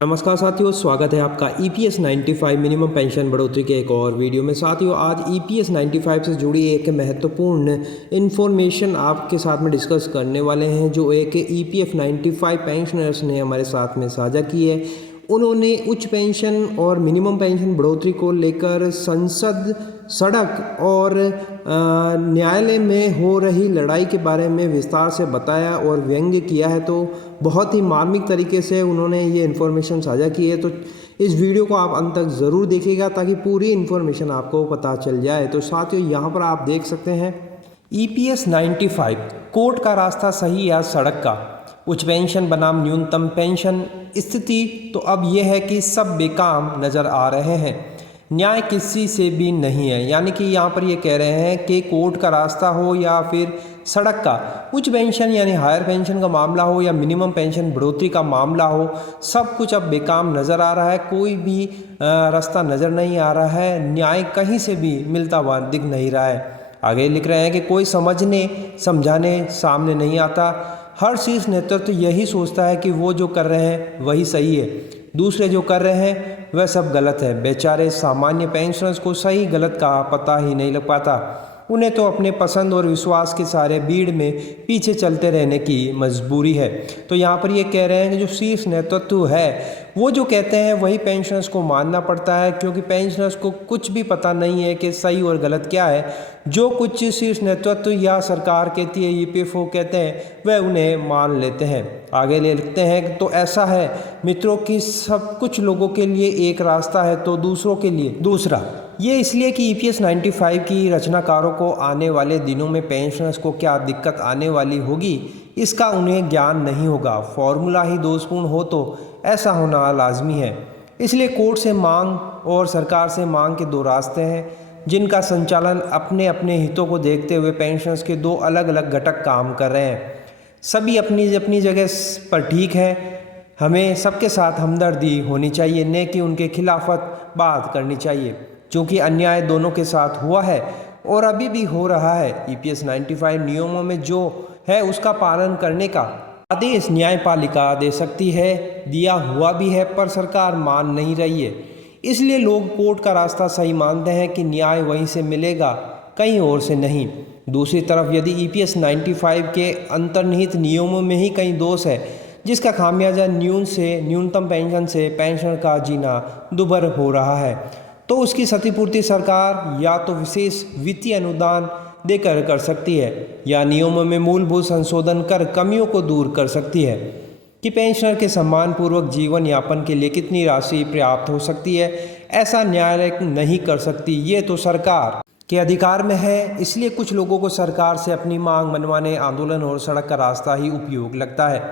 नमस्कार साथियों, स्वागत है आपका EPS 95 मिनिमम पेंशन बढ़ोतरी के एक और वीडियो में। साथियों, आज EPS 95 से जुड़ी एक महत्वपूर्ण इन्फॉर्मेशन आपके साथ में डिस्कस करने वाले हैं, जो एक EPF 95 पेंशनर्स ने हमारे साथ में साझा की है। उन्होंने उच्च पेंशन और मिनिमम पेंशन बढ़ोतरी को लेकर संसद, सड़क और न्यायालय में हो रही लड़ाई के बारे में विस्तार से बताया और व्यंग्य किया है। तो बहुत ही मार्मिक तरीके से उन्होंने ये इन्फॉर्मेशन साझा की है। तो इस वीडियो को आप अंत तक ज़रूर देखिएगा ताकि पूरी इन्फॉर्मेशन आपको पता चल जाए। तो साथियों, यहाँ पर आप देख सकते हैं EPS 95 कोर्ट का रास्ता सही या सड़क का, उच्च पेंशन बनाम न्यूनतम पेंशन। स्थिति तो अब यह है कि सब बेकाम नज़र आ रहे हैं, न्याय किसी से भी नहीं है। यानी कि यहाँ पर ये कह रहे हैं कि कोर्ट का रास्ता हो या फिर सड़क का, उच्च पेंशन यानी हायर पेंशन का मामला हो या मिनिमम पेंशन बढ़ोतरी का मामला हो, सब कुछ अब बेकाम नज़र आ रहा है। कोई भी रास्ता नज़र नहीं आ रहा है, न्याय कहीं से भी मिलता हुआ दिख नहीं रहा है। आगे लिख रहे हैं कि कोई समझने समझाने सामने नहीं आता। हर शीर्ष नेतृत्व यही सोचता है कि वो जो कर रहे हैं वही सही है, दूसरे जो कर रहे हैं वह सब गलत है। बेचारे सामान्य पेंशनर्स को सही गलत का पता ही नहीं लग पाता। उन्हें तो अपने पसंद और विश्वास के सारे भीड़ में पीछे चलते रहने की मजबूरी है। तो यहाँ पर ये कह रहे हैं कि जो शीर्ष नेतृत्व है वो जो कहते हैं वही पेंशनर्स को मानना पड़ता है, क्योंकि पेंशनर्स को कुछ भी पता नहीं है कि सही और गलत क्या है। जो कुछ शीर्ष नेतृत्व या सरकार कहती है, EPFO कहते हैं, वह उन्हें मान लेते हैं। आगे ले लिखते हैं तो ऐसा है मित्रों कि सब कुछ लोगों के लिए एक रास्ता है तो दूसरों के लिए दूसरा। ये इसलिए कि EPS 95 की रचनाकारों को आने वाले दिनों में पेंशनर्स को क्या दिक्कत आने वाली होगी इसका उन्हें ज्ञान नहीं होगा। फॉर्मूला ही दोषपूर्ण हो तो ऐसा होना लाजमी है। इसलिए कोर्ट से मांग और सरकार से मांग के दो रास्ते हैं, जिनका संचालन अपने अपने हितों को देखते हुए पेंशनर्स के दो अलग अलग घटक काम कर रहे हैं। सभी अपनी अपनी जगह पर ठीक है। हमें सबके साथ हमदर्दी होनी चाहिए, न कि उनके खिलाफत बात करनी चाहिए, क्योंकि अन्याय दोनों के साथ हुआ है और अभी भी हो रहा है। EPS 95 नियमों में जो है उसका पालन करने का आदेश न्यायपालिका दे सकती है, दिया हुआ भी है, पर सरकार मान नहीं रही है। इसलिए लोग कोर्ट का रास्ता सही मानते हैं कि न्याय वहीं से मिलेगा, कहीं और से नहीं। दूसरी तरफ यदि EPS 95 के अंतर्निहित नियमों में ही कहीं दोष है, जिसका खामियाजा न्यूनतम पेंशन से पेंशनर का जीना दुभर हो रहा है, तो उसकी क्षतिपूर्ति सरकार या तो विशेष वित्तीय अनुदान देकर कर सकती है या नियमों में मूलभूत संशोधन कर कमियों को दूर कर सकती है। कि पेंशनर के सम्मानपूर्वक जीवन यापन के लिए कितनी राशि पर्याप्त हो सकती है, ऐसा न्यायालय नहीं कर सकती। ये तो सरकार के अधिकार में है। इसलिए कुछ लोगों को सरकार से अपनी मांग मनवाने आंदोलन और सड़क का रास्ता ही उपयोग लगता है।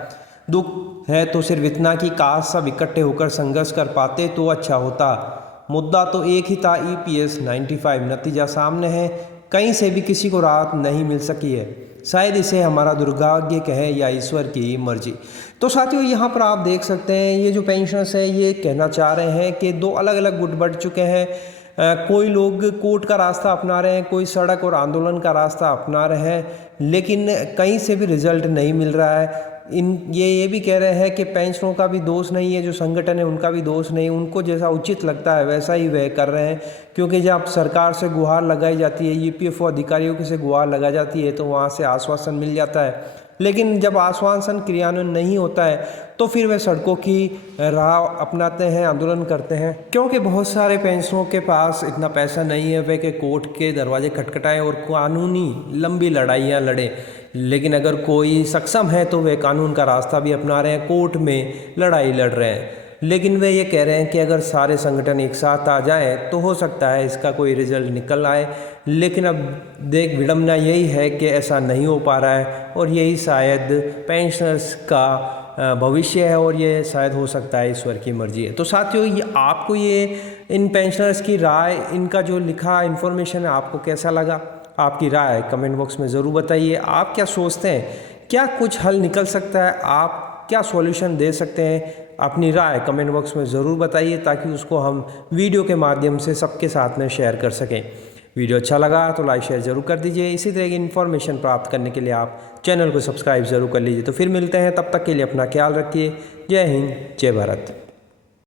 दुख है तो सिर्फ इतना कि काश सब इकट्ठे होकर संघर्ष कर पाते तो अच्छा होता। मुद्दा तो एक ही था, EPS 95। नतीजा सामने है, कहीं से भी किसी को राहत नहीं मिल सकी है। शायद इसे हमारा दुर्भाग्य कहें या ईश्वर की मर्जी। तो साथियों, यहाँ पर आप देख सकते हैं ये जो पेंशनर्स हैं ये कहना चाह रहे हैं कि दो अलग अलग गुट बढ़ चुके हैं। कोई लोग कोर्ट का रास्ता अपना रहे हैं, कोई सड़क और आंदोलन का रास्ता अपना रहे हैं, लेकिन कहीं से भी रिजल्ट नहीं मिल रहा है। ये भी कह रहे हैं कि पेंशनरों का भी दोष नहीं है, जो संगठन है उनका भी दोष नहीं, उनको जैसा उचित लगता है वैसा ही वह कर रहे हैं। क्योंकि जब सरकार से गुहार लगाई जाती है, EPFO अधिकारियों से गुहार लगाई जाती है, तो वहाँ से आश्वासन मिल जाता है। लेकिन जब आश्वासन क्रियान्वयन नहीं होता है तो फिर वे सड़कों की राह अपनाते हैं, आंदोलन करते हैं। क्योंकि बहुत सारे पेंशनरों के पास इतना पैसा नहीं है वे कि कोर्ट के दरवाजे खटखटाएं और कानूनी लंबी लड़ाइयाँ लड़ें। लेकिन अगर कोई सक्षम है तो वे कानून का रास्ता भी अपना रहे हैं, कोर्ट में लड़ाई लड़ रहे हैं। लेकिन वे ये कह रहे हैं कि अगर सारे संगठन एक साथ आ जाएं तो हो सकता है इसका कोई रिजल्ट निकल आए। लेकिन अब देख विडंबना यही है कि ऐसा नहीं हो पा रहा है, और यही शायद पेंशनर्स का भविष्य है, और ये शायद हो सकता है ईश्वर की मर्जी है। तो साथियों, ये आपको ये इन पेंशनर्स की राय, इनका जो लिखा इन्फॉर्मेशन है, आपको कैसा लगा? आपकी राय कमेंट बॉक्स में ज़रूर बताइए। आप क्या सोचते हैं, क्या कुछ हल निकल सकता है? आप क्या सॉल्यूशन दे सकते हैं? अपनी राय कमेंट बॉक्स में ज़रूर बताइए ताकि उसको हम वीडियो के माध्यम से सबके साथ में शेयर कर सकें। वीडियो अच्छा लगा तो लाइक शेयर ज़रूर कर दीजिए। इसी तरह की इन्फॉर्मेशन प्राप्त करने के लिए आप चैनल को सब्सक्राइब ज़रूर कर लीजिए। तो फिर मिलते हैं, तब तक के लिए अपना ख्याल रखिए। जय हिंद, जय भारत।